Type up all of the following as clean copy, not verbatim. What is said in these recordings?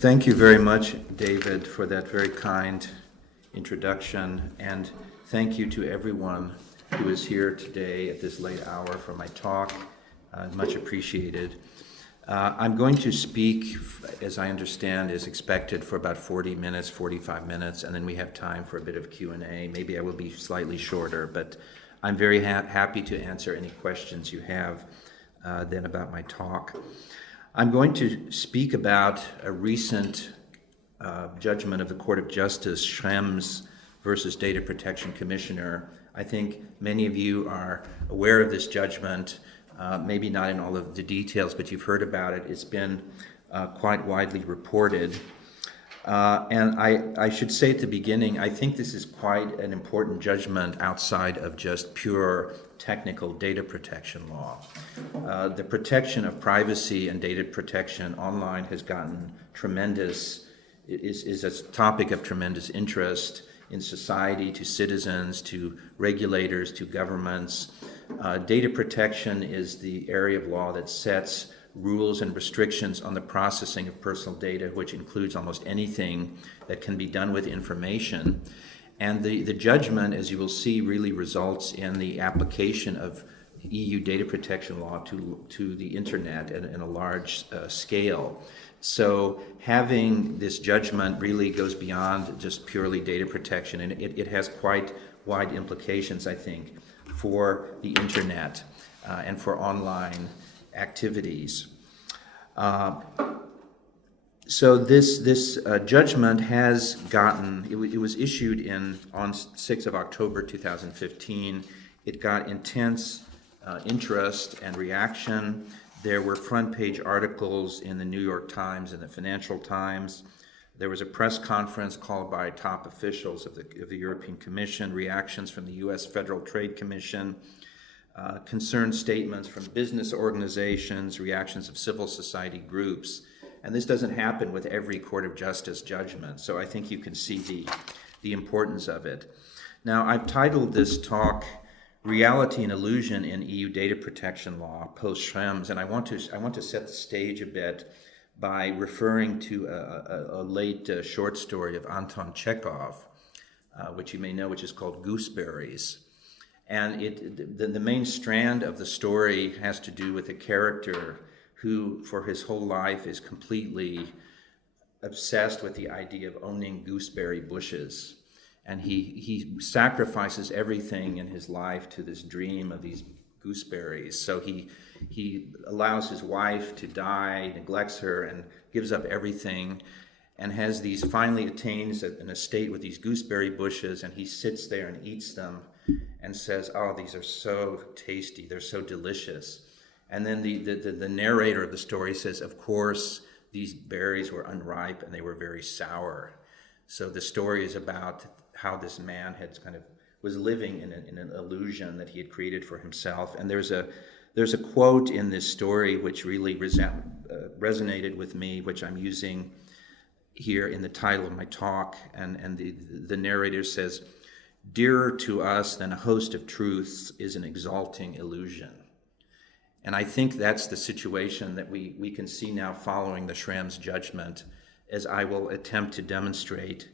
Thank you very much, David, for that very kind introduction, and thank you to everyone who is here today at this late hour for my talk. Much appreciated. I'm going to speak, as I understand, is expected for about 40 minutes, 45 minutes, and then we have time for a bit of Q&A. Maybe I will be slightly shorter, but I'm very happy to answer any questions you have then about my talk. I'm going to speak about a recent judgment of the Court of Justice, Schrems versus Data Protection Commissioner. I think many of you are aware of this judgment, maybe not in all of the details, but you've heard about it. It's been quite widely reported. And I should say at the beginning, I think this is quite an important judgment outside of just pure technical data protection law. The protection of privacy and data protection online has gotten is a topic of tremendous interest in society, to citizens, to regulators, to governments. Data protection is the area of law that sets rules and restrictions on the processing of personal data, which includes almost anything that can be done with information. And the judgment, as you will see, really results in the application of EU data protection law to the internet in a large scale. So having this judgment really goes beyond just purely data protection, and it has quite wide implications, I think, for the internet and for online activities. So this judgment has gotten, it was issued on 6th of October 2015. It got intense interest and reaction. There were front page articles in the New York Times and the Financial Times. There was a press conference called by top officials of the European Commission, reactions from the U.S. Federal Trade Commission, concerned statements from business organizations, reactions of civil society groups. And this doesn't happen with every Court of Justice judgment, so I think you can see the importance of it. Now, I've titled this talk, Reality and Illusion in EU Data Protection Law, post-Schrems, and I want to set the stage a bit by referring to a late short story of Anton Chekhov, which you may know, which is called Gooseberries. And the main strand of the story has to do with a character who, for his whole life, is completely obsessed with the idea of owning gooseberry bushes. And he sacrifices everything in his life to this dream of these gooseberries. So he allows his wife to die, neglects her, and gives up everything, and finally attains an estate with these gooseberry bushes, and he sits there and eats them and says, "Oh, these are so tasty, they're so delicious." And then the narrator of the story says, "Of course, these berries were unripe and they were very sour." So the story is about how this man was living in an illusion that he had created for himself. And there's a quote in this story which really resonated with me, which I'm using here in the title of my talk. And the narrator says, "Dearer to us than a host of truths is an exalting illusion." And I think that's the situation that we can see now following the Schrems judgment, as I will attempt to demonstrate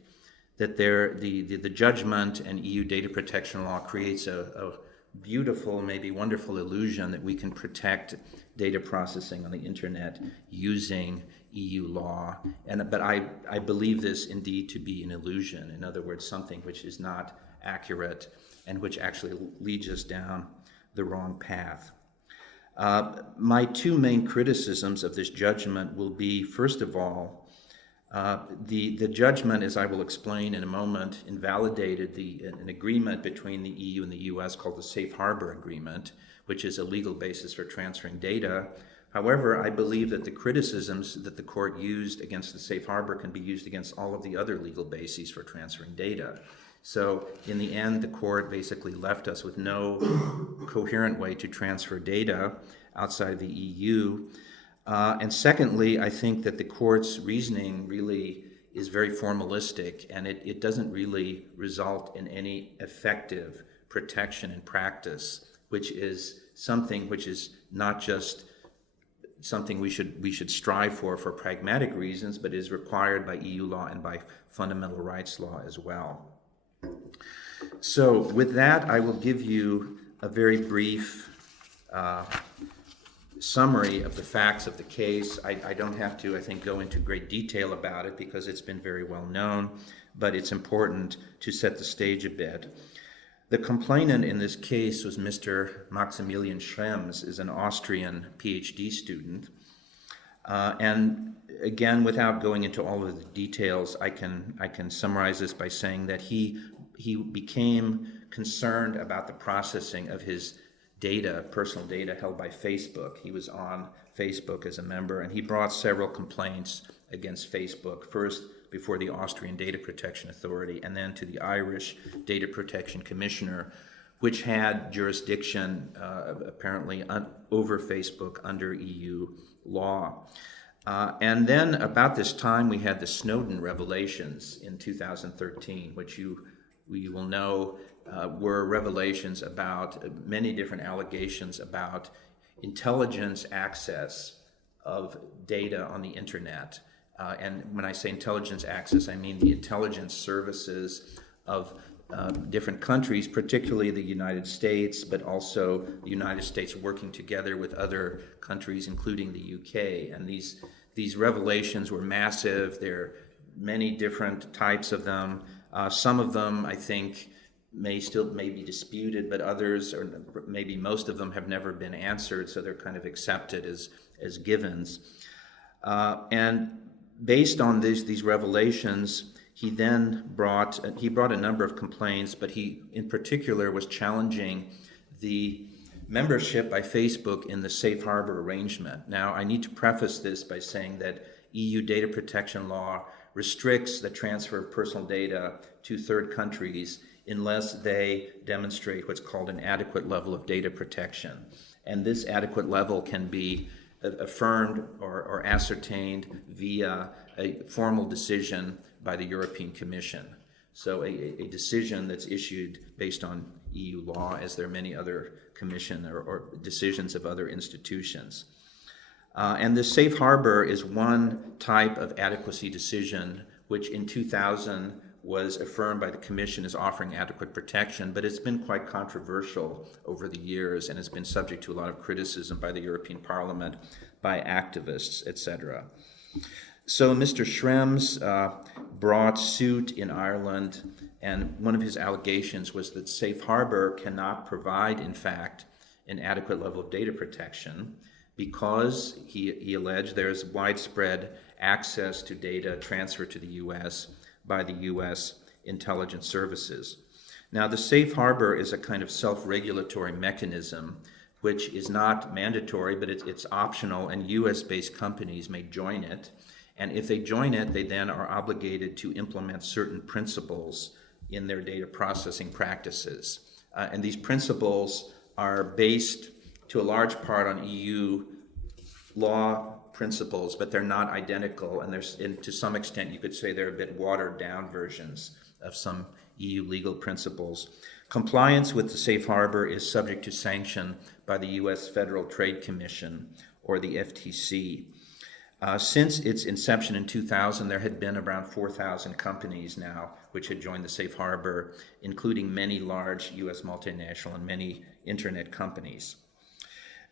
that the judgment and EU data protection law creates a beautiful, maybe wonderful illusion that we can protect data processing on the internet using EU law. But I believe this indeed to be an illusion. In other words, something which is not accurate and which actually leads us down the wrong path. My two main criticisms of this judgment will be, first of all, the judgment, as I will explain in a moment, invalidated an agreement between the EU and the US called the Safe Harbour Agreement, which is a legal basis for transferring data. However, I believe that the criticisms that the court used against the Safe Harbour can be used against all of the other legal bases for transferring data. So in the end, the court basically left us with no coherent way to transfer data outside of the EU. And secondly, I think that the court's reasoning really is very formalistic, and it doesn't really result in any effective protection in practice, which is something which is not just something we should strive for pragmatic reasons, but is required by EU law and by fundamental rights law as well. So with that, I will give you a very brief summary of the facts of the case. I don't have to, I think, go into great detail about it because it's been very well known, but it's important to set the stage a bit. The complainant in this case was Mr. Maximilian Schrems, is an Austrian PhD student. And again, without going into all of the details, I can summarize this by saying that he became concerned about the processing of his data, personal data held by Facebook. He was on Facebook as a member, and he brought several complaints against Facebook, first before the Austrian Data Protection Authority and then to the Irish Data Protection Commissioner, which had jurisdiction apparently over Facebook under EU law. And then about this time we had the Snowden revelations in 2013, which you will know were revelations about many different allegations about intelligence access of data on the internet. And when I say intelligence access, I mean the intelligence services of different countries, particularly the United States, but also the United States working together with other countries, including the UK. And these revelations were massive. There are many different types of them. Some of them, I think, may be disputed, but others, or maybe most of them, have never been answered, so they're kind of accepted as givens. And based on these revelations, he then brought a number of complaints, but he in particular was challenging the membership by Facebook in the Safe Harbour arrangement. Now, I need to preface this by saying that EU data protection law restricts the transfer of personal data to third countries unless they demonstrate what's called an adequate level of data protection. And this adequate level can be affirmed or ascertained via a formal decision by the European Commission. So a decision that's issued based on EU law, as there are many other commission or decisions of other institutions. And the Safe Harbour is one type of adequacy decision, which in 2000 was affirmed by the Commission as offering adequate protection, but it's been quite controversial over the years and has been subject to a lot of criticism by the European Parliament, by activists, etc. So Mr. Schrems brought suit in Ireland, and one of his allegations was that Safe Harbour cannot provide, in fact, an adequate level of data protection because, he alleged, there's widespread access to data transferred to the U.S. by the U.S. intelligence services. Now, the Safe Harbour is a kind of self-regulatory mechanism which is not mandatory, but it's optional, and U.S.-based companies may join it. And if they join it, they then are obligated to implement certain principles in their data processing practices. And these principles are based to a large part on EU law principles, but they're not identical, and to some extent you could say they're a bit watered down versions of some EU legal principles. Compliance with the Safe Harbour is subject to sanction by the US Federal Trade Commission, or the FTC. Since its inception in 2000, there had been around 4,000 companies now which had joined the Safe Harbour, including many large US multinational and many internet companies.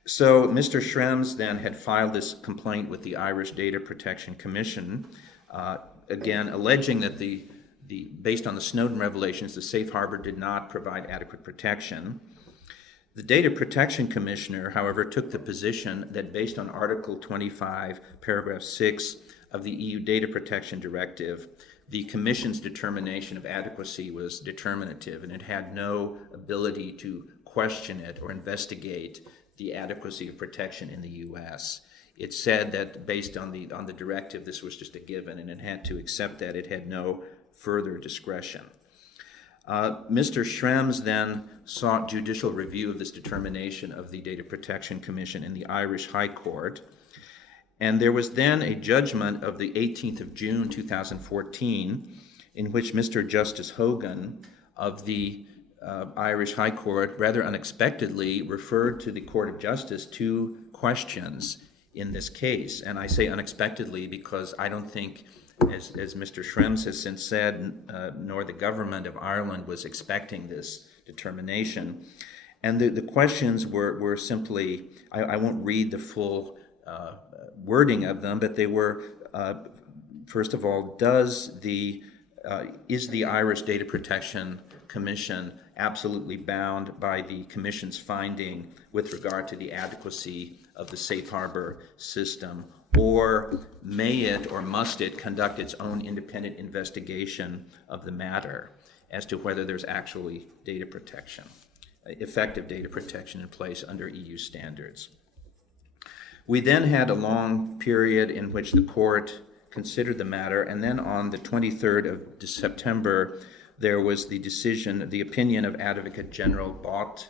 So Mr. Schrems then had filed this complaint with the Irish Data Protection Commission, again alleging that based on the Snowden revelations, the Safe Harbour did not provide adequate protection. The Data Protection Commissioner, however, took the position that based on Article 25, paragraph 6 of the EU Data Protection Directive, the Commission's determination of adequacy was determinative, and it had no ability to question it or investigate the adequacy of protection in the U.S. It said that based on the directive, this was just a given, and it had to accept that. It had no further discretion. Mr. Schrems then sought judicial review of this determination of the Data Protection Commission in the Irish High Court, and there was then a judgment of the 18th of June 2014 in which Mr. Justice Hogan of the Irish High Court rather unexpectedly referred to the Court of Justice two questions in this case. And I say unexpectedly because I don't think, as Mr. Schrems has since said, nor the government of Ireland was expecting this determination. And the questions were simply, I won't read the full wording of them, but they were, first of all, is the Irish Data Protection Commission absolutely bound by the Commission's finding with regard to the adequacy of the safe harbor system, or may it or must it conduct its own independent investigation of the matter as to whether there's actually data protection, effective data protection in place under EU standards. We then had a long period in which the court considered the matter, and then on the 23rd of September, there was the decision, the opinion of Advocate General Bott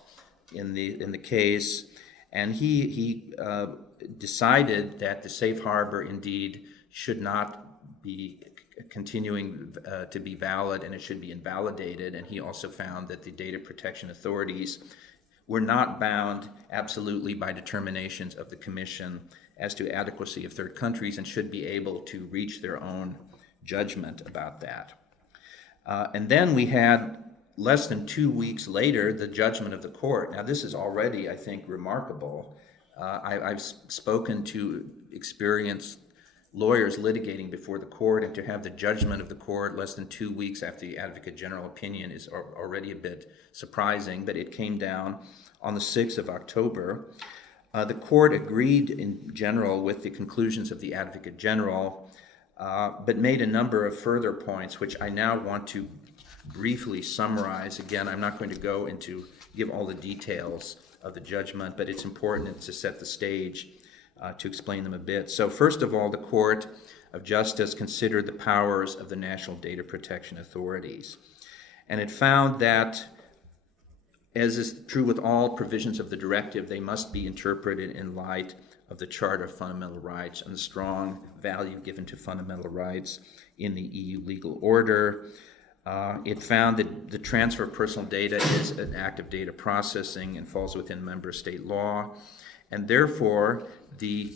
in the case, and he decided that the safe harbor indeed should not be continuing to be valid, and it should be invalidated. And he also found that the data protection authorities were not bound absolutely by determinations of the Commission as to adequacy of third countries, and should be able to reach their own judgment about that. And then we had, less than 2 weeks later, the judgment of the court. Now, this is already, I think, remarkable. I've spoken to experienced lawyers litigating before the court, and to have the judgment of the court less than 2 weeks after the Advocate General opinion is already a bit surprising, but it came down on the 6th of October. The court agreed in general with the conclusions of the Advocate General, but made a number of further points, which I now want to briefly summarize. Again, I'm not going to give all the details of the judgment, but it's important to set the stage to explain them a bit. So first of all, the Court of Justice considered the powers of the national data protection authorities. And it found that, as is true with all provisions of the directive, they must be interpreted in light of the Charter of Fundamental Rights and the strong value given to fundamental rights in the EU legal order. It found that the transfer of personal data is an act of data processing and falls within member state law, and therefore the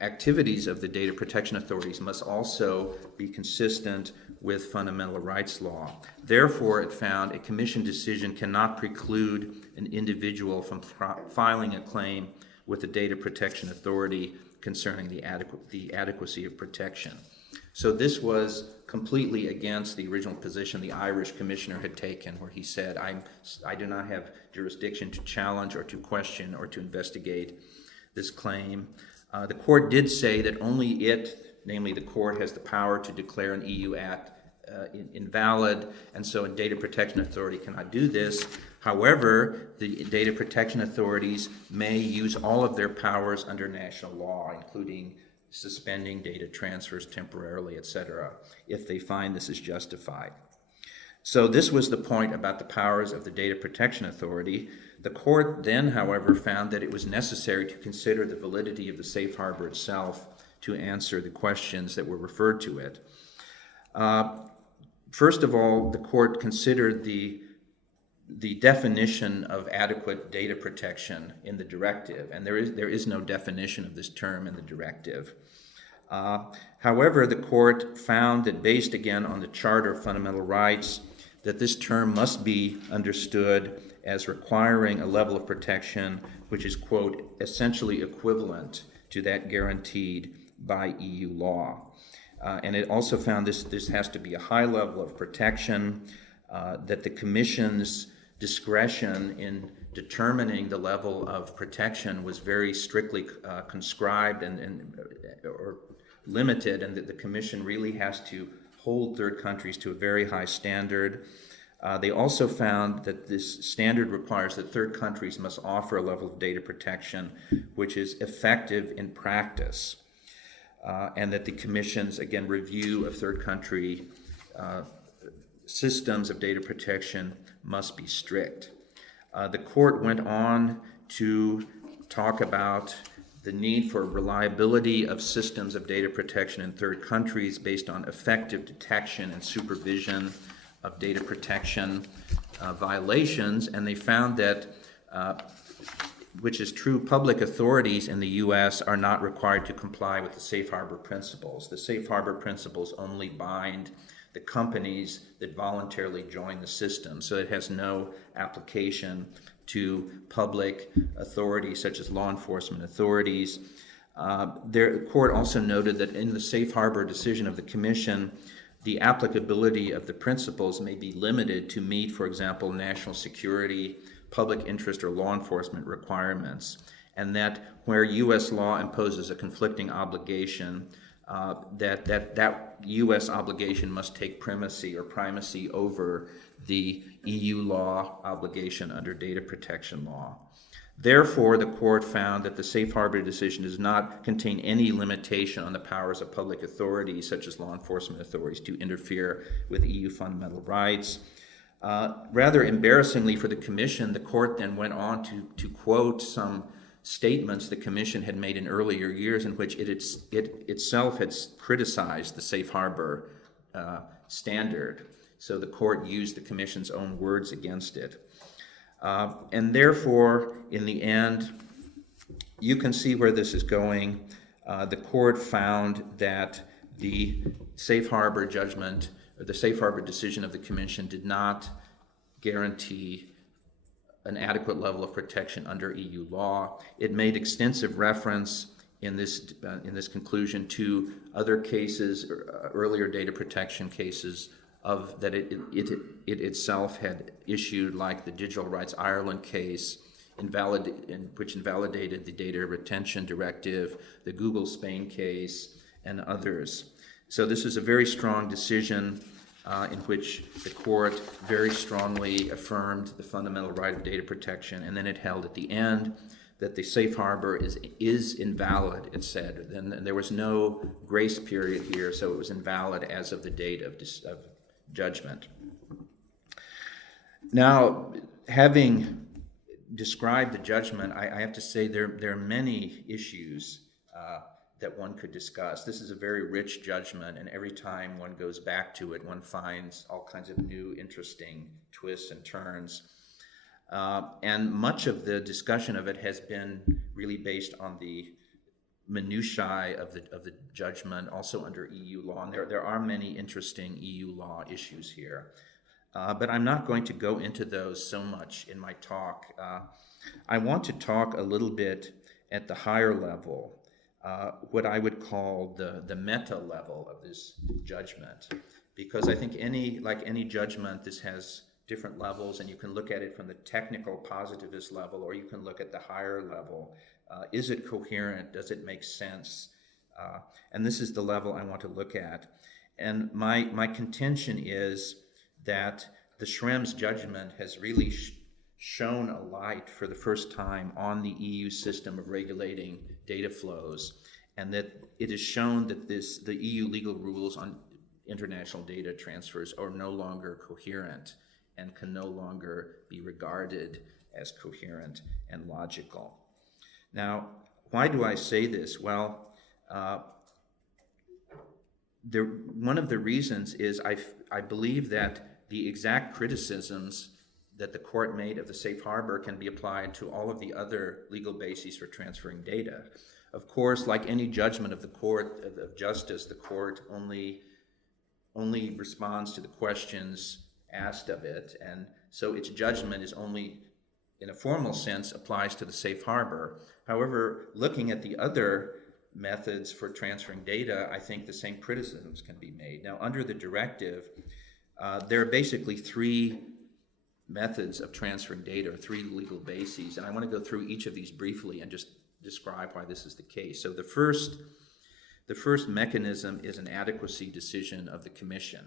activities of the data protection authorities must also be consistent with fundamental rights law. Therefore, it found a Commission decision cannot preclude an individual from filing a claim with the Data Protection Authority concerning the adequacy of protection. So this was completely against the original position the Irish commissioner had taken, where he said, I do not have jurisdiction to challenge or to question or to investigate this claim. The court did say that only it, namely the court, has the power to declare an EU act invalid, and so a data protection authority cannot do this. However, the data protection authorities may use all of their powers under national law, including suspending data transfers temporarily, etc., if they find this is justified. So this was the point about the powers of the Data Protection Authority. The court then, however, found that it was necessary to consider the validity of the safe harbor itself to answer the questions that were referred to it. First of all, the court considered the definition of adequate data protection in the directive, and there is no definition of this term in the directive. However, the court found that, based again on the Charter of Fundamental Rights, that this term must be understood as requiring a level of protection which is, quote, essentially equivalent to that guaranteed by EU law. And it also found this has to be a high level of protection, that the Commission's discretion in determining the level of protection was very strictly conscribed or limited, and that the Commission really has to hold third countries to a very high standard. They also found that this standard requires that third countries must offer a level of data protection which is effective in practice, and that the Commission's, again, review of third country systems of data protection must be strict. The court went on to talk about the need for reliability of systems of data protection in third countries based on effective detection and supervision of data protection violations, and they found that which is true, public authorities in the U.S. are not required to comply with the safe harbor principles. The safe harbor principles only bind the companies that voluntarily join the system, so it has no application to public authorities such as law enforcement authorities. The court also noted that in the safe harbor decision of the Commission, the applicability of the principles may be limited to meet, for example, national security, public interest, or law enforcement requirements, and that where U.S. law imposes a conflicting obligation, that U.S. obligation must take primacy over the EU law obligation under data protection law. Therefore, the court found that the safe harbor decision does not contain any limitation on the powers of public authorities, such as law enforcement authorities, to interfere with EU fundamental rights. Rather embarrassingly for the Commission, the court then went on to quote some statements the Commission had made in earlier years in which it itself had criticized the safe harbor standard. So the court used the Commission's own words against it. And therefore, in the end, you can see where this is going. The court found that the safe harbor judgment, or the safe harbor decision of the Commission, did not guarantee an adequate level of protection under EU law. It made extensive reference in this conclusion to other cases, earlier data protection cases that it itself had issued, like the Digital Rights Ireland case, which invalidated the data retention directive, the Google Spain case, and others. So this is a very strong decision in which the court very strongly affirmed the fundamental right of data protection, and then it held at the end that the safe harbor is invalid, it said. Then there was no grace period here, so it was invalid as of the date of judgment. Now, having described the judgment, I have to say there are many issues that one could discuss. This is a very rich judgment, and every time one goes back to it, one finds all kinds of new, interesting twists and turns. And much of the discussion of it has been really based on the minutiae of the judgment, also under EU law. And there are many interesting EU law issues here. But I'm not going to go into those so much in my talk. I want to talk a little bit at the higher level, what I would call the meta level of this judgment, because I think like any judgment, this has different levels, and you can look at it from the technical positivist level, or you can look at the higher level. Is it coherent? Does it make sense? And this is the level I want to look at. And my contention is that the Schrems judgment has really shone a light for the first time on the EU system of regulating data flows, and that it has shown that the EU legal rules on international data transfers are no longer coherent and can no longer be regarded as coherent and logical. Now, why do I say this? Well, one of the reasons is I believe that the exact criticisms that the court made of the safe harbor can be applied to all of the other legal bases for transferring data. Of course, like any judgment of the court of justice, the court only responds to the questions asked of it, and so its judgment is only, in a formal sense, applies to the safe harbor. However, looking at the other methods for transferring data, I think the same criticisms can be made. Now, under the directive, there are basically three methods of transferring data, or three legal bases, and I want to go through each of these briefly and just describe why this is the case. So the first mechanism is an adequacy decision of the Commission,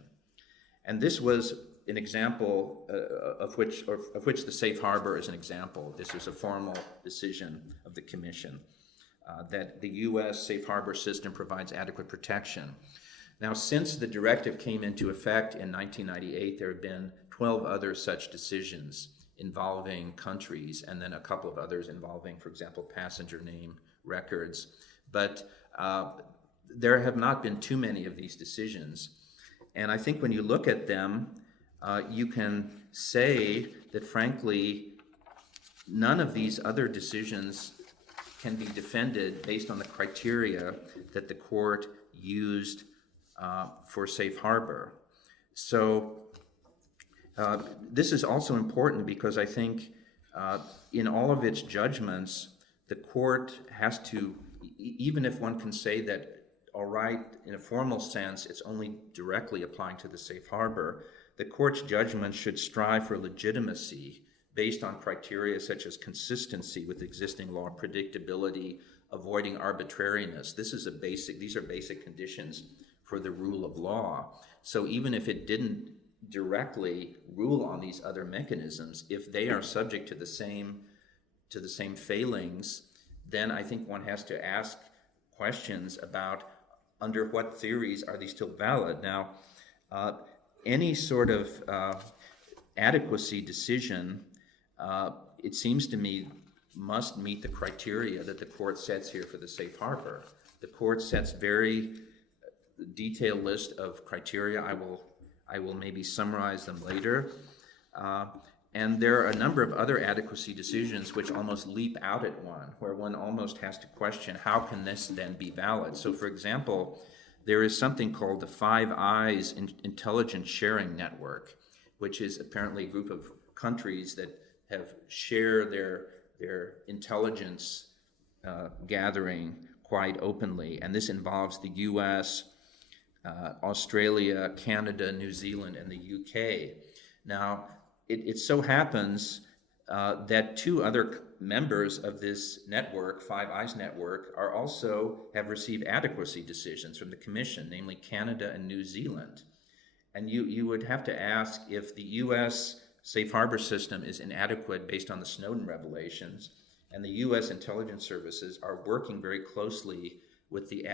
and this was an example of which the safe harbor is an example. This is a formal decision of the Commission that the U.S. safe harbor system provides adequate protection. Now, since the directive came into effect in 1998, there have been 12 other such decisions involving countries, and then a couple of others involving, for example, passenger name records. But there have not been too many of these decisions. And I think when you look at them, you can say that, frankly, none of these other decisions can be defended based on the criteria that the court used for safe harbor. So this is also important because I think in all of its judgments, the court has to, even if one can say that, all right, in a formal sense, it's only directly applying to the safe harbor, the court's judgment should strive for legitimacy based on criteria such as consistency with existing law, predictability, avoiding arbitrariness. These are basic conditions for the rule of law. So even if it didn't directly rule on these other mechanisms, if they are subject to the same failings, then I think one has to ask questions about under what theories are these still valid. Now, any sort of adequacy decision, it seems to me, must meet the criteria that the court sets here for the safe harbor. The court sets very detailed list of criteria. I will maybe summarize them later. And there are a number of other adequacy decisions which almost leap out at one, where one almost has to question, how can this then be valid? So for example, there is something called the Five Eyes Intelligence Sharing Network, which is apparently a group of countries that share their intelligence gathering quite openly. And this involves the US, Australia, Canada, New Zealand, and the UK. Now, it so happens that two other members of this network, Five Eyes Network, have received adequacy decisions from the Commission, namely Canada and New Zealand. And you would have to ask if the US safe harbor system is inadequate based on the Snowden revelations, and the US intelligence services are working very closely with the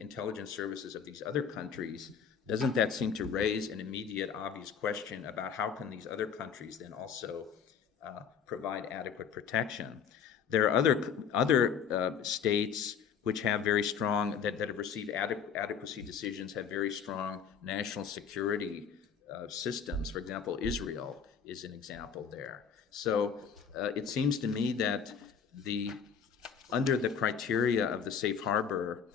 intelligence services of these other countries. Doesn't that seem to raise an immediate, obvious question about how can these other countries then also provide adequate protection? There are other states which have very strong, that have received adequacy decisions, have very strong national security systems. For example, Israel is an example there. So it seems to me that under the criteria of the safe harbor,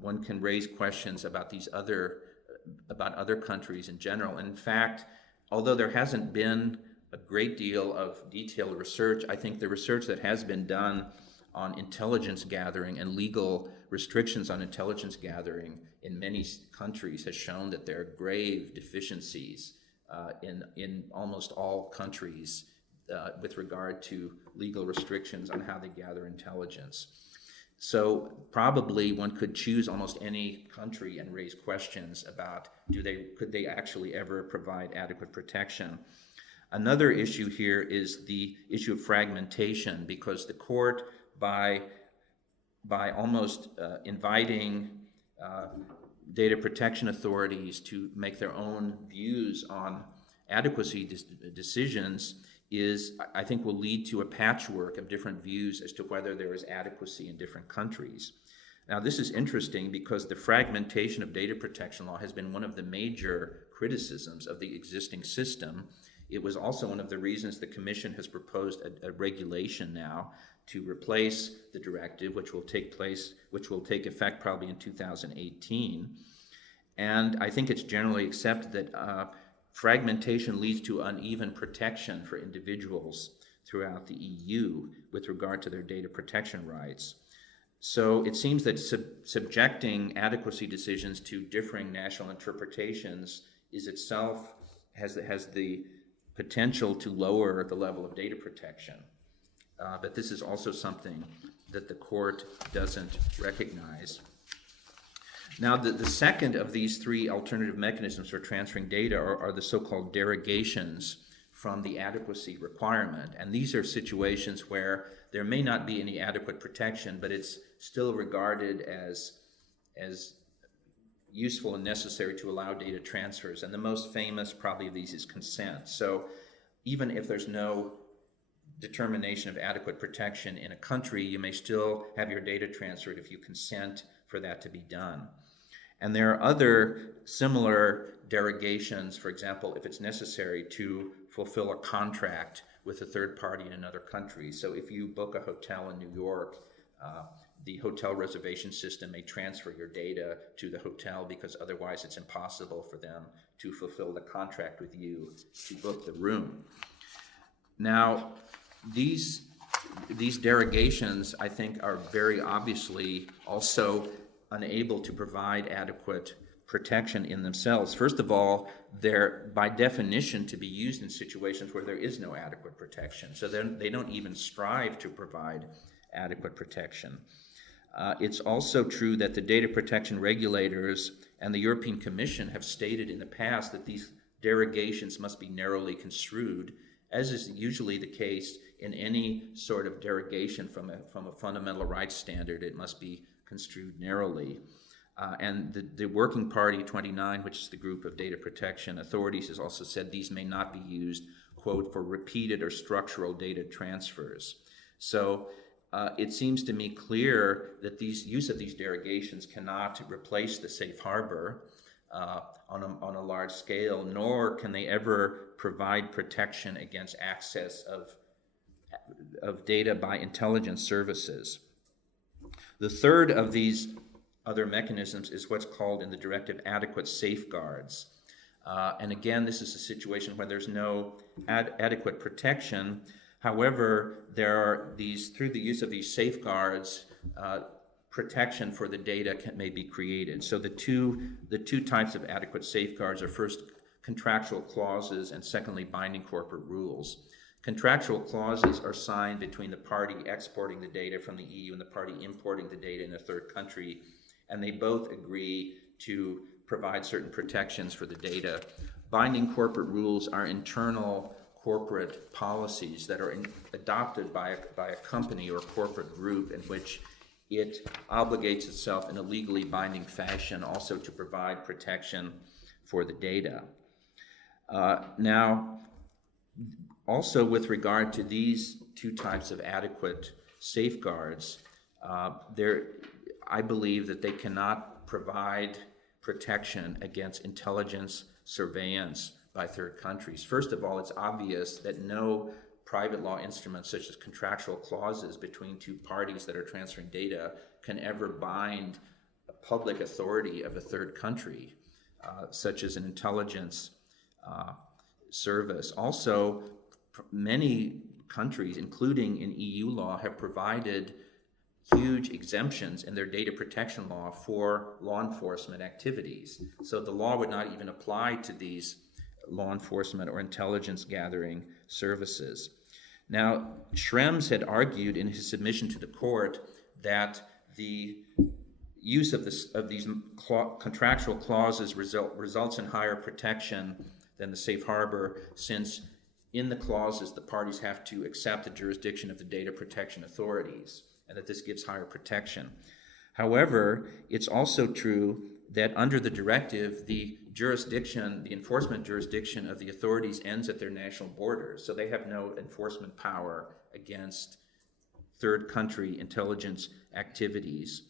one can raise questions about other countries in general. And in fact, although there hasn't been a great deal of detailed research, I think the research that has been done on intelligence gathering and legal restrictions on intelligence gathering in many countries has shown that there are grave deficiencies in almost all countries with regard to legal restrictions on how they gather intelligence. So probably one could choose almost any country and raise questions about could they actually ever provide adequate protection. Another issue here is the issue of fragmentation, because the court, by almost inviting data protection authorities to make their own views on adequacy decisions, I think will lead to a patchwork of different views as to whether there is adequacy in different countries. Now, this is interesting because the fragmentation of data protection law has been one of the major criticisms of the existing system. It was also one of the reasons the Commission has proposed a regulation now to replace the directive, which will take effect probably in 2018. And I think it's generally accepted that fragmentation leads to uneven protection for individuals throughout the EU with regard to their data protection rights. So it seems that subjecting adequacy decisions to differing national interpretations has the potential to lower the level of data protection. But this is also something that the court doesn't recognize. Now, the second of these three alternative mechanisms for transferring data are the so-called derogations from the adequacy requirement. And these are situations where there may not be any adequate protection, but it's still regarded as useful and necessary to allow data transfers. And the most famous probably of these is consent. So even if there's no determination of adequate protection in a country, you may still have your data transferred if you consent for that to be done. And there are other similar derogations, for example, if it's necessary to fulfill a contract with a third party in another country. So if you book a hotel in New York, the hotel reservation system may transfer your data to the hotel because otherwise it's impossible for them to fulfill the contract with you to book the room. Now, these derogations, I think, are very obviously also unable to provide adequate protection in themselves. First of all, they're by definition to be used in situations where there is no adequate protection. So then they don't even strive to provide adequate protection. It's also true that the data protection regulators and the European Commission have stated in the past that these derogations must be narrowly construed, as is usually the case in any sort of derogation from a fundamental rights standard. It must be construed narrowly. And the Working Party 29, which is the group of data protection authorities, has also said these may not be used, quote, for repeated or structural data transfers. So it seems to me clear that use of these derogations cannot replace the safe harbor on a large scale, nor can they ever provide protection against access of data by intelligence services. The third of these other mechanisms is what's called in the directive adequate safeguards. And again, this is a situation where there's no adequate protection. However, there are through the use of these safeguards, protection for the data may be created. So the two types of adequate safeguards are first contractual clauses and secondly binding corporate rules. Contractual clauses are signed between the party exporting the data from the EU and the party importing the data in a third country, and they both agree to provide certain protections for the data. Binding corporate rules are internal corporate policies that are adopted by a company or company group in which it obligates itself in a legally binding fashion also to provide protection for the data. Now, also with regard to these two types of adequate safeguards, I believe that they cannot provide protection against intelligence surveillance by third countries. First of all, it's obvious that no private law instruments such as contractual clauses between two parties that are transferring data can ever bind a public authority of a third country, such as an intelligence service. Also, many countries, including in EU law, have provided huge exemptions in their data protection law for law enforcement activities. So the law would not even apply to these law enforcement or intelligence gathering services. Now, Schrems had argued in his submission to the court that the use of these contractual clauses results in higher protection than the safe harbor, since in the clauses the parties have to accept the jurisdiction of the data protection authorities, and that this gives higher protection. However, it's also true that under the directive, the enforcement jurisdiction of the authorities ends at their national borders, so they have no enforcement power against third country intelligence activities.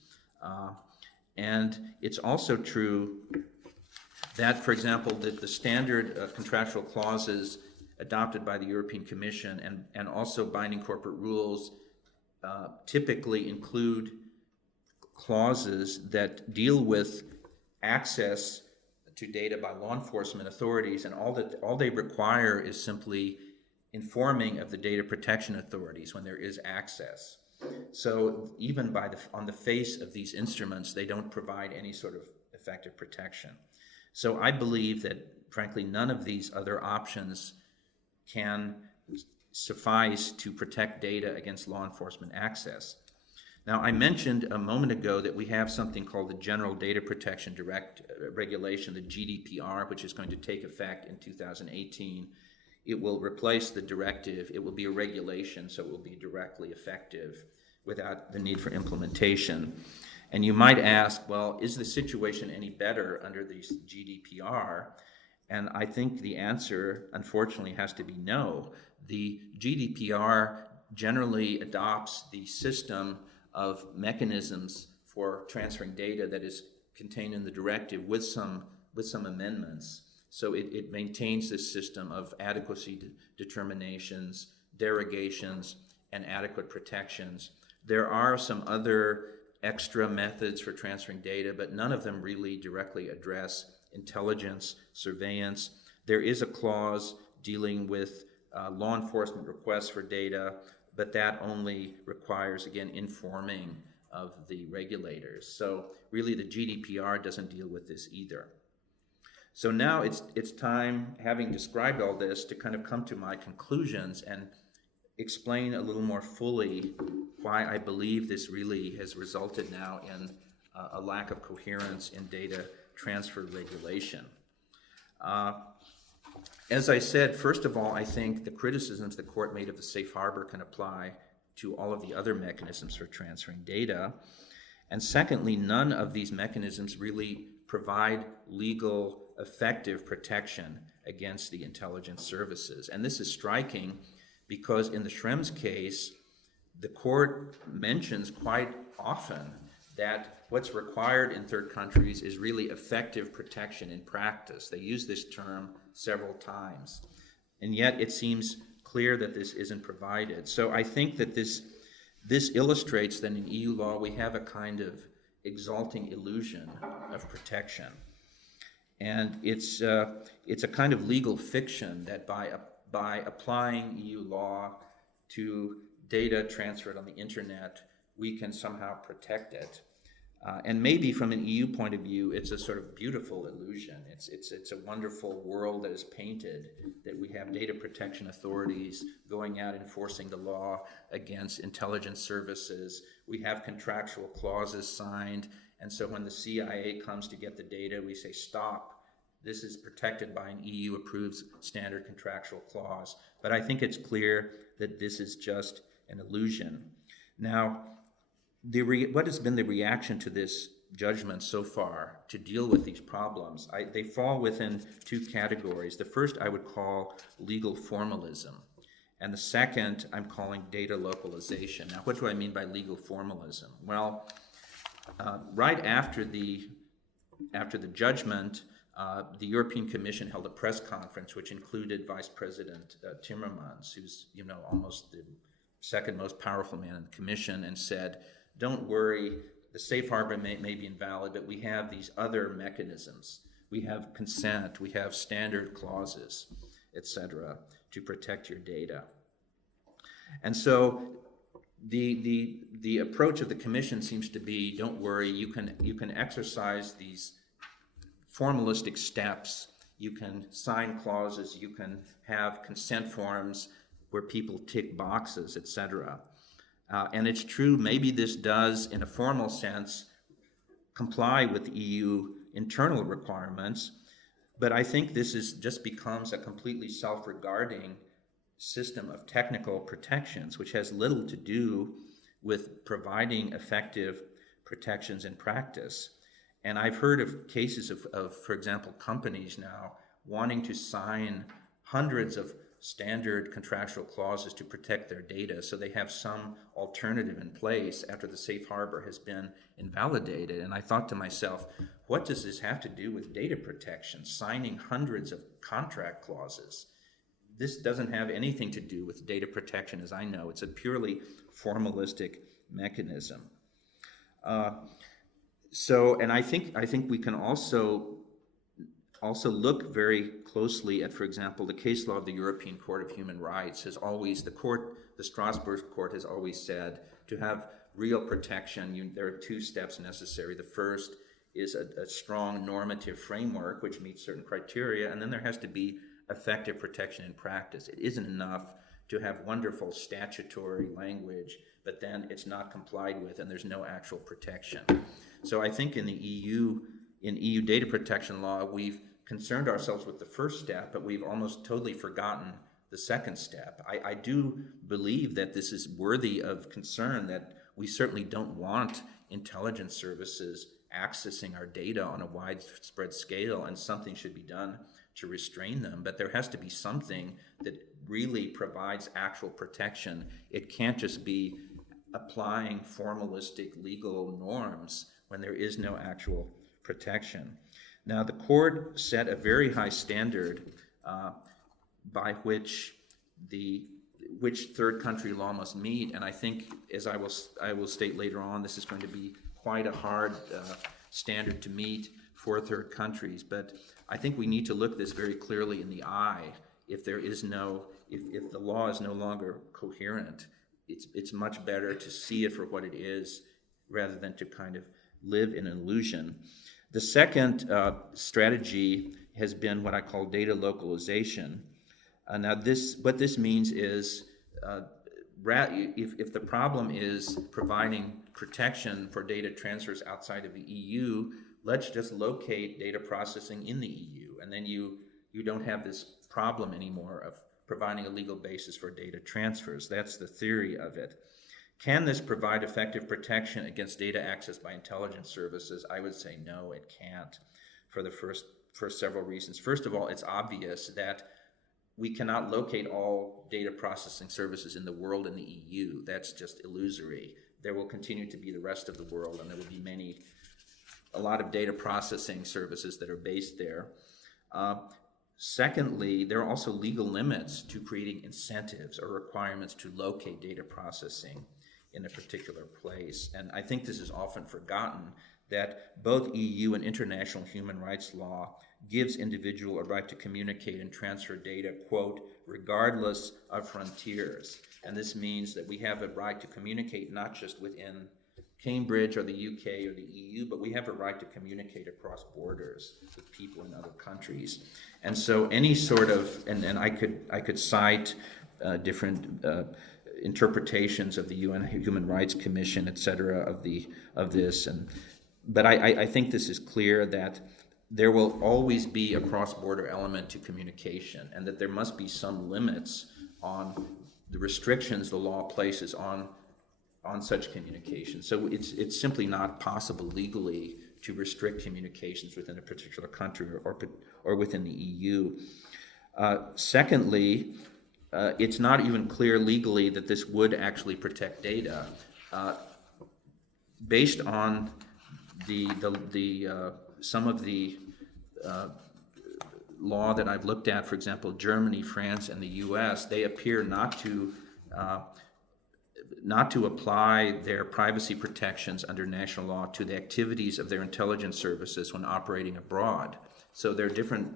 And it's also true that, for example, that the standard contractual clauses adopted by the European Commission and also binding corporate rules typically include clauses that deal with access to data by law enforcement authorities, and all they require is simply informing of the data protection authorities when there is access. So even on the face of these instruments, they don't provide any sort of effective protection. So I believe that, frankly, none of these other options can suffice to protect data against law enforcement access. Now, I mentioned a moment ago that we have something called the General Data Protection Regulation, the GDPR, which is going to take effect in 2018. It will replace the directive. It will be a regulation, so it will be directly effective without the need for implementation. And you might ask, well, is the situation any better under the GDPR? And I think the answer, unfortunately, has to be no. The GDPR generally adopts the system of mechanisms for transferring data that is contained in the directive with some amendments. So it maintains this system of adequacy determinations, derogations, and adequate protections. There are some other extra methods for transferring data, but none of them really directly address intelligence, surveillance. There is a clause dealing with law enforcement requests for data, but that only requires, again, informing of the regulators. So really the GDPR doesn't deal with this either. So now it's time, having described all this, to kind of come to my conclusions and explain a little more fully why I believe this really has resulted now in a lack of coherence in data transfer regulation. As I said, first of all, I think the criticisms the court made of the safe harbor can apply to all of the other mechanisms for transferring data. And secondly, none of these mechanisms really provide legal effective protection against the intelligence services. And this is striking because in the Schrems case, the court mentions quite often that what's required in third countries is really effective protection in practice. They use this term several times, and yet it seems clear that this isn't provided. So I think that this illustrates that in EU law we have a kind of exalting illusion of protection. And it's a kind of legal fiction that by applying EU law to data transferred on the internet, we can somehow protect it. And maybe from an EU point of view, it's a sort of beautiful illusion. It's a wonderful world that is painted, that we have data protection authorities going out enforcing the law against intelligence services. We have contractual clauses signed, and so when the CIA comes to get the data, we say, stop. This is protected by an EU-approved standard contractual clause. But I think it's clear that this is just an illusion. Now, what has been the reaction to this judgment so far to deal with these problems? They fall within two categories. The first I would call legal formalism, and the second I'm calling data localization. Now, what do I mean by legal formalism? Well, right after the judgment, the European Commission held a press conference which included Vice President Timmermans, who's almost the second most powerful man in the Commission, and said, don't worry, the safe harbor may be invalid, but we have these other mechanisms. We have consent, we have standard clauses, etc., to protect your data. And so the approach of the Commission seems to be, don't worry, you can exercise these formalistic steps, you can sign clauses, you can have consent forms where people tick boxes, etc. And it's true, maybe this does, in a formal sense, comply with EU internal requirements, but I think this just becomes a completely self-regarding system of technical protections, which has little to do with providing effective protections in practice. And I've heard of cases of, for example, companies now wanting to sign hundreds of standard contractual clauses to protect their data, so they have some alternative in place after the safe harbor has been invalidated. And I thought to myself, what does this have to do with data protection, signing hundreds of contract clauses? This doesn't have anything to do with data protection as I know. It's a purely formalistic mechanism. And I think we can also look very closely at, for example, the case law of the European Court of Human Rights has always, the Strasbourg Court has always said, to have real protection, there are two steps necessary. The first is a strong normative framework which meets certain criteria, and then there has to be effective protection in practice. It isn't enough to have wonderful statutory language, but then it's not complied with and there's no actual protection. So I think in the EU data protection law, we've concerned ourselves with the first step, but we've almost totally forgotten the second step. I do believe that this is worthy of concern, that we certainly don't want intelligence services accessing our data on a widespread scale, and something should be done to restrain them. But there has to be something that really provides actual protection. It can't just be applying formalistic legal norms when there is no actual protection. Now, the court set a very high standard by which which third country law must meet. And I think, as I will state later on, this is going to be quite a hard standard to meet for third countries. But I think we need to look this very clearly in the eye. If the law is no longer coherent, it's much better to see it for what it is rather than to kind of live in an illusion. The second strategy has been what I call data localization. Now, what this means is, if the problem is providing protection for data transfers outside of the EU, let's just locate data processing in the EU, and then you don't have this problem anymore of providing a legal basis for data transfers. That's the theory of it. Can this provide effective protection against data access by intelligence services? I would say no, it can't, for the first several reasons. First of all, it's obvious that we cannot locate all data processing services in the world in the EU. That's just illusory. There will continue to be the rest of the world, and there will be a lot of data processing services that are based there. Secondly, there are also legal limits to creating incentives or requirements to locate data processing in a particular place. And I think this is often forgotten, that both EU and international human rights law gives individual a right to communicate and transfer data, quote, regardless of frontiers. And this means that we have a right to communicate not just within Cambridge or the UK or the EU, but we have a right to communicate across borders with people in other countries. And so any sort of, and I could cite different interpretations of the UN Human Rights Commission, et cetera, of this, but I think this is clear that there will always be a cross-border element to communication, and that there must be some limits on the restrictions the law places on such communication. So it's simply not possible legally to restrict communications within a particular country or within the EU. Secondly, it's not even clear legally that this would actually protect data. Based on some of the law that I've looked at, for example, Germany, France, and the US, they appear not to apply their privacy protections under national law to the activities of their intelligence services when operating abroad. So there are different,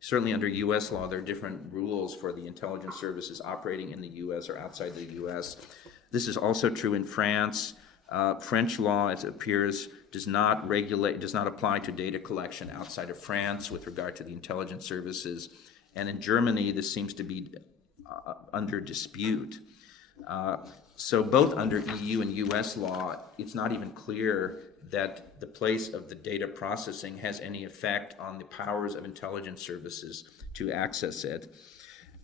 certainly under US law, there are different rules for the intelligence services operating in the US or outside the US. This is also true in France. French law, as it appears, does not apply to data collection outside of France with regard to the intelligence services. And in Germany, this seems to be under dispute. So both under EU and US law, it's not even clear that the place of the data processing has any effect on the powers of intelligence services to access it.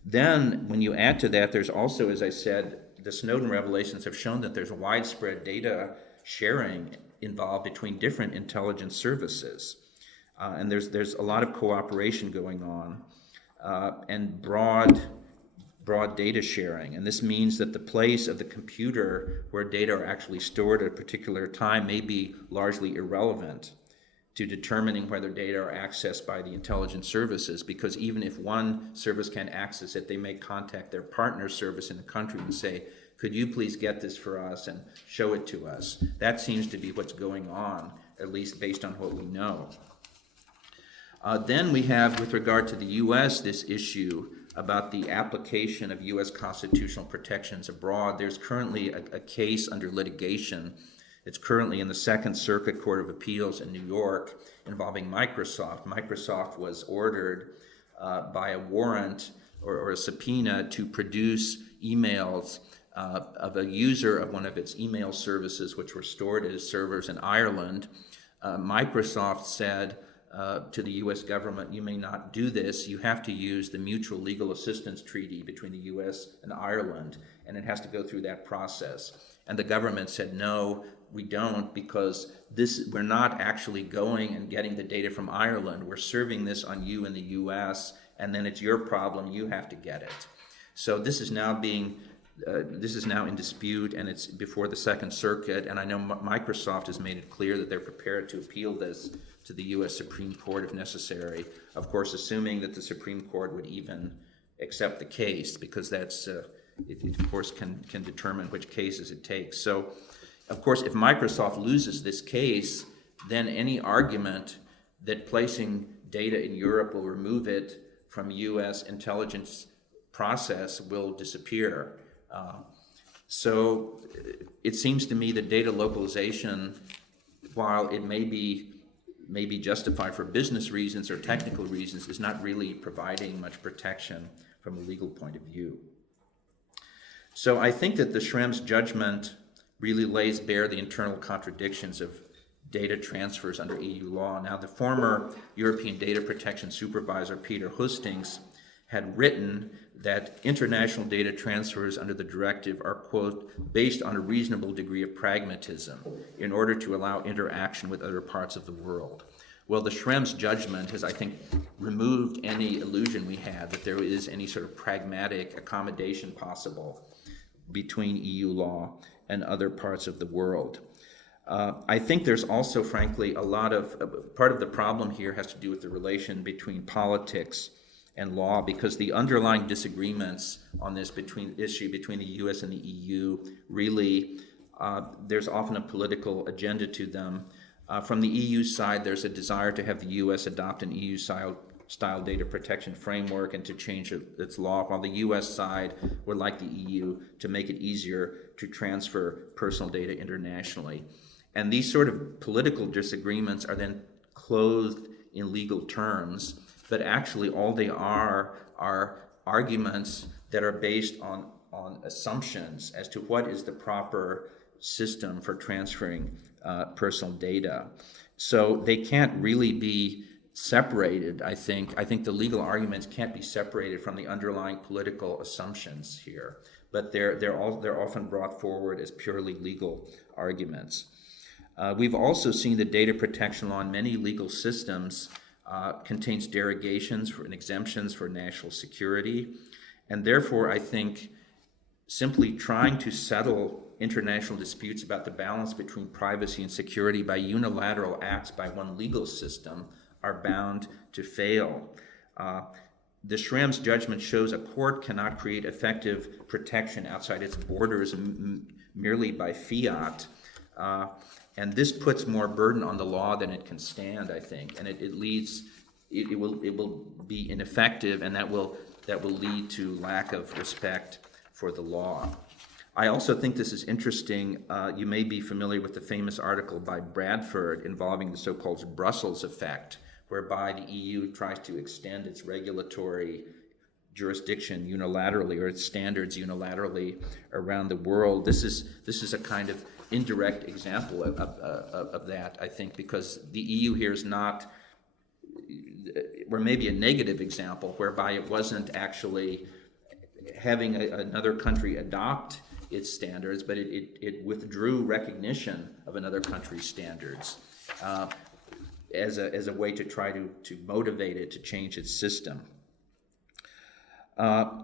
Then, when you add to that, there's also, as I said, the Snowden revelations have shown that there's widespread data sharing involved between different intelligence services. And there's a lot of cooperation going on, and broad data sharing. And this means that the place of the computer where data are actually stored at a particular time may be largely irrelevant to determining whether data are accessed by the intelligence services, because even if one service can access it, they may contact their partner service in the country and say, could you please get this for us and show it to us? That seems to be what's going on, at least based on what we know. Then we have, with regard to the US, this issue about the application of US constitutional protections abroad. There's currently a case under litigation. It's currently in the Second Circuit Court of Appeals in New York involving Microsoft. Microsoft was ordered by a warrant or a subpoena to produce emails of a user of one of its email services, which were stored at its servers in Ireland. Microsoft said to the U.S. government, you may not do this. You have to use the Mutual Legal Assistance Treaty between the U.S. and Ireland, and it has to go through that process. And the government said, no, we don't, because we're not actually going and getting the data from Ireland. We're serving this on you in the U.S., and then it's your problem. You have to get it. So this is now in dispute, and it's before the Second Circuit, and I know Microsoft has made it clear that they're prepared to appeal this to the U.S. Supreme Court if necessary, of course assuming that the Supreme Court would even accept the case, because that's it of course can determine which cases it takes. So, of course, if Microsoft loses this case, then any argument that placing data in Europe will remove it from U.S. intelligence process will disappear. So it seems to me that data localization, while it may be justified for business reasons or technical reasons, is not really providing much protection from a legal point of view. So I think that the Schrems judgment really lays bare the internal contradictions of data transfers under EU law. Now, the former European data protection supervisor, Peter Hustings, had written that international data transfers under the directive are, quote, based on a reasonable degree of pragmatism in order to allow interaction with other parts of the world. Well, the Schrems judgment has, I think, removed any illusion we had that there is any sort of pragmatic accommodation possible between EU law and other parts of the world. I think there's also, frankly, a lot of, part of the problem here has to do with the relation between politics and law, because the underlying disagreements on this issue between the US and the EU really, there's often a political agenda to them. From the EU side, there's a desire to have the US adopt an EU-style data protection framework and to change its law, while the US side would like the EU to make it easier to transfer personal data internationally. And these sort of political disagreements are then clothed in legal terms, but actually all they are arguments that are based on assumptions as to what is the proper system for transferring personal data. So they can't really be separated, I think. I think the legal arguments can't be separated from the underlying political assumptions here, but they're often brought forward as purely legal arguments. We've also seen that data protection law in many legal systems contains derogations and exemptions for national security, and therefore I think simply trying to settle international disputes about the balance between privacy and security by unilateral acts by one legal system are bound to fail. The Schrems judgment shows a court cannot create effective protection outside its borders merely by fiat. And this puts more burden on the law than it can stand, I think, and it will be ineffective, and that will lead to lack of respect for the law. I also think this is interesting. You may be familiar with the famous article by Bradford involving the so-called Brussels effect, whereby the EU tries to extend its regulatory jurisdiction unilaterally, or its standards unilaterally around the world. This is a kind of indirect example of that, I think, because the EU here is not, or maybe a negative example, whereby it wasn't actually having another country adopt its standards, but it withdrew recognition of another country's standards as a way to try to motivate it to change its system.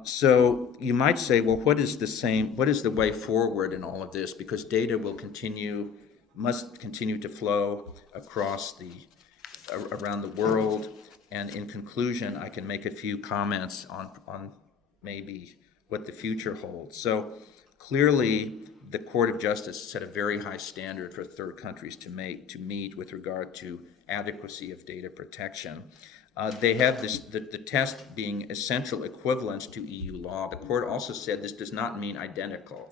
So you might say, well, what is the way forward in all of this? Because data must continue to flow around the world. And in conclusion, I can make a few comments on maybe what the future holds. So clearly, the Court of Justice set a very high standard for third countries to meet with regard to adequacy of data protection. They have the test being essential equivalence to EU law. The court also said this does not mean identical.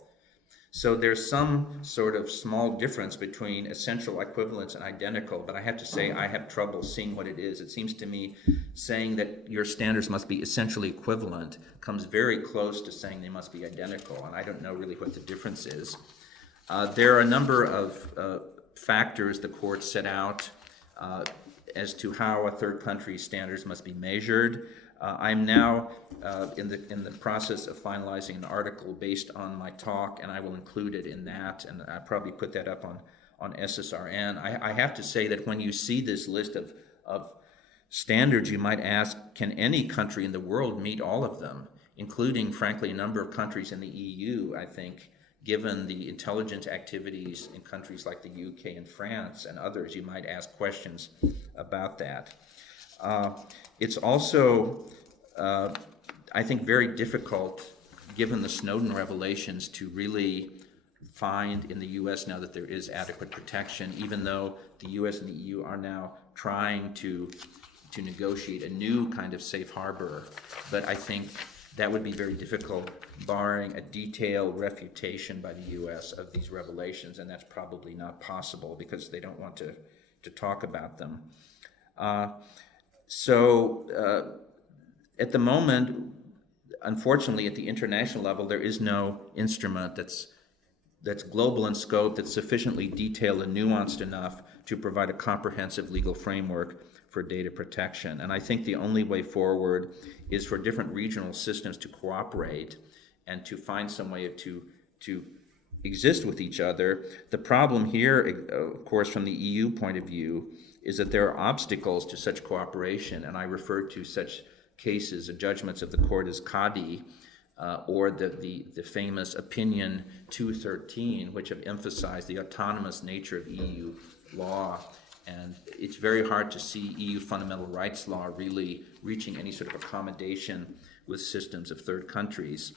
So there's some sort of small difference between essential equivalence and identical, but I have to say I have trouble seeing what it is. It seems to me saying that your standards must be essentially equivalent comes very close to saying they must be identical, and I don't know really what the difference is. There are a number of factors the court set out as to how a third country's standards must be measured. I'm now in the process of finalizing an article based on my talk, and I will include it in that, and I'll probably put that up on SSRN. I have to say that when you see this list of standards, you might ask, can any country in the world meet all of them, including, frankly, a number of countries in the EU, I think, given the intelligence activities in countries like the UK and France and others. You might ask questions about that. It's also, I think, very difficult given the Snowden revelations, to really find in the U.S. now that there is adequate protection, even though the U.S. and the EU are now trying to negotiate a new kind of safe harbor. But I think that would be very difficult, barring a detailed refutation by the U.S. of these revelations, and that's probably not possible because they don't want to talk about them. At the moment, unfortunately, at the international level, there is no instrument that's global in scope, that's sufficiently detailed and nuanced enough to provide a comprehensive legal framework for data protection. And I think the only way forward is for different regional systems to cooperate and to find some way to exist with each other. The problem here, of course, from the EU point of view, is that there are obstacles to such cooperation, and I refer to such cases, the judgments of the court as CADI, or the famous opinion 213, which have emphasized the autonomous nature of EU law. And it's very hard to see EU fundamental rights law really reaching any sort of accommodation with systems of third countries.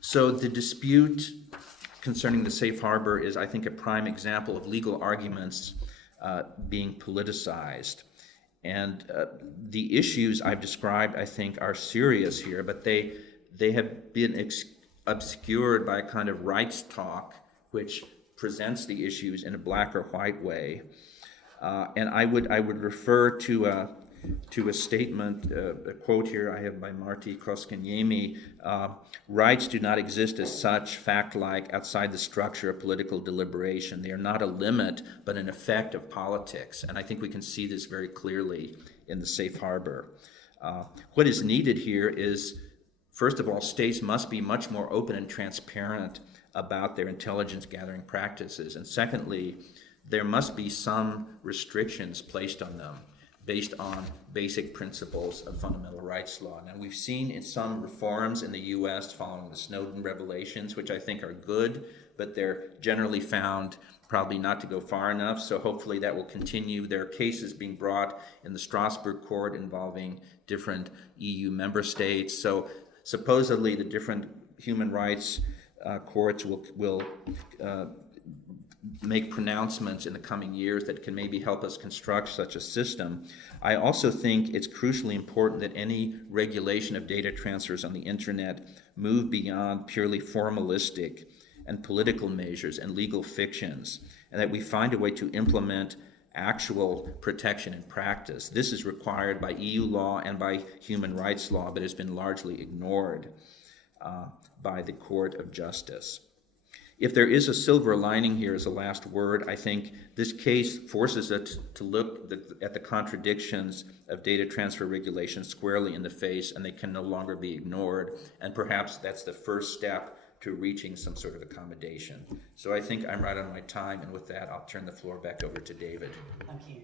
So the dispute concerning the safe harbor is, I think, a prime example of legal arguments being politicized. And the issues I've described, I think, are serious here, but they have been obscured by a kind of rights talk, which presents the issues in a black or white way. And I would refer to a statement, a quote here I have by Marty Koskaniemi: rights do not exist as such, fact-like, outside the structure of political deliberation. They are not a limit, but an effect of politics. And I think we can see this very clearly in the safe harbor. What is needed here is, first of all, states must be much more open and transparent about their intelligence gathering practices. And secondly, there must be some restrictions placed on them based on basic principles of fundamental rights law. Now, we've seen in some reforms in the U.S. following the Snowden revelations, which I think are good, but they're generally found probably not to go far enough, so hopefully that will continue. There are cases being brought in the Strasbourg court involving different EU member states, so supposedly the different human rights courts will make pronouncements in the coming years that can maybe help us construct such a system. I also think it's crucially important that any regulation of data transfers on the internet move beyond purely formalistic and political measures and legal fictions, and that we find a way to implement actual protection in practice. This is required by EU law and by human rights law, but has been largely ignored by the Court of Justice. If there is a silver lining here as a last word, I think this case forces us to look at the contradictions of data transfer regulations squarely in the face, and they can no longer be ignored. And perhaps that's the first step to reaching some sort of accommodation. So I think I'm right on my time, and with that, I'll turn the floor back over to David. Thank you.